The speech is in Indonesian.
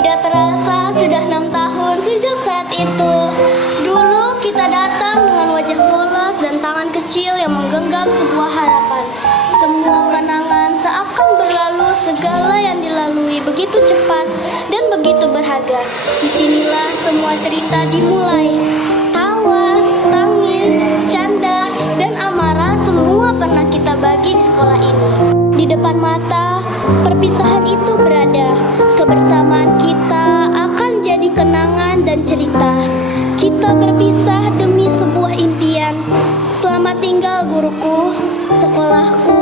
Tidak terasa sudah 6 tahun sejak saat itu. Dulu kita datang dengan wajah polos dan tangan kecil yang menggenggam sebuah harapan. Semua kenangan seakan berlalu, segala yang dilalui begitu cepat dan begitu berharga. Disinilah semua cerita dimulai. Tawa, tangis, canda, dan amarah semua pernah kita bagi di sekolah ini. Di depan mata, perpisahan itu berada. Kebersamaan kita akan jadi kenangan dan cerita. Kita berpisah demi sebuah impian. Selamat tinggal guruku, sekolahku,